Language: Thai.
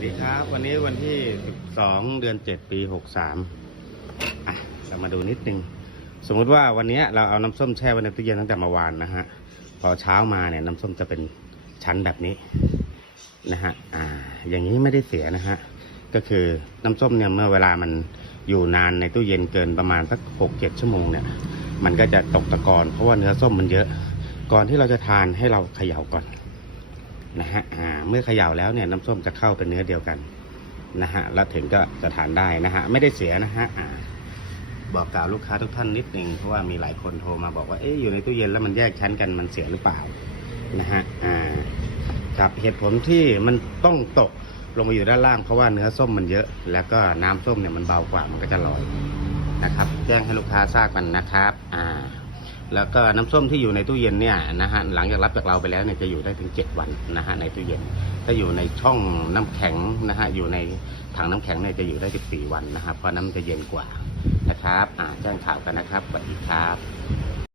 วัสดีครับ วันนี้วันที่ 12 เดือน 7 ปี 63อะเรามาดูนิดนึง สมมุติว่าวันนี้เราเอาน้ำส้มแช่ไว้ในตู้เย็นตั้งแต่เมื่อวานนะฮะ พอเช้ามาเนี่ยน้ำส้มจะเป็นชั้นแบบนี้นะฮะ อ่า อย่างนี้ไม่ได้เสียนะฮะ ก็คือน้ำส้มเนี่ยเมื่อเวลามันอยู่นานในตู้เย็นเกินประมาณสัก 6 7 ชั่วโมงเนี่ย มันก็จะตกตะกอนเพราะว่าเนื้อส้มมันเยอะ ก่อนที่เราจะทานให้เราเขย่าก่อน นะฮะเมื่อเขย่าแล้วเนี่ยน้ำส้มจะเข้าเป็นเนื้อเดียวกันนะฮะแล้วถึงก็จะทานได้นะฮะไม่ได้เสียนะฮะบอกกล่าวลูกค้าทุกท่านนิดนึงเพราะว่ามีหลายคนโทรมาบอกว่าเอ๊ะอยู่ในตู้เย็นแล้วมันแยกชั้นกันมันเสียหรือเปล่านะฮะอ่าครับเหตุผลที่มันต้องตกลงมาอยู่ด้านล่างเพราะว่าเนื้อส้มมันเยอะ แล้วก็น้ำส้มเนี่ยมันเบากว่ามันก็จะลอยนะครับ แจ้งให้ลูกค้าทราบกันนะครับอ่า แล้วก็น้ำส้มที่อยู่ในตู้เย็นเนี่ยนะฮะหลังจากรับจากเราไปแล้วเนี่ยจะอยู่ได้ถึง 7 วันนะฮะในตู้เย็นถ้าอยู่ในช่องน้ำแข็งนะฮะอยู่ในถังน้ำแข็งเนี่ยจะอยู่ได้ 14 วันนะครับเพราะน้ำจะเย็นกว่านะครับอ่าแจ้งข่าวกันนะครับสวัสดีครับ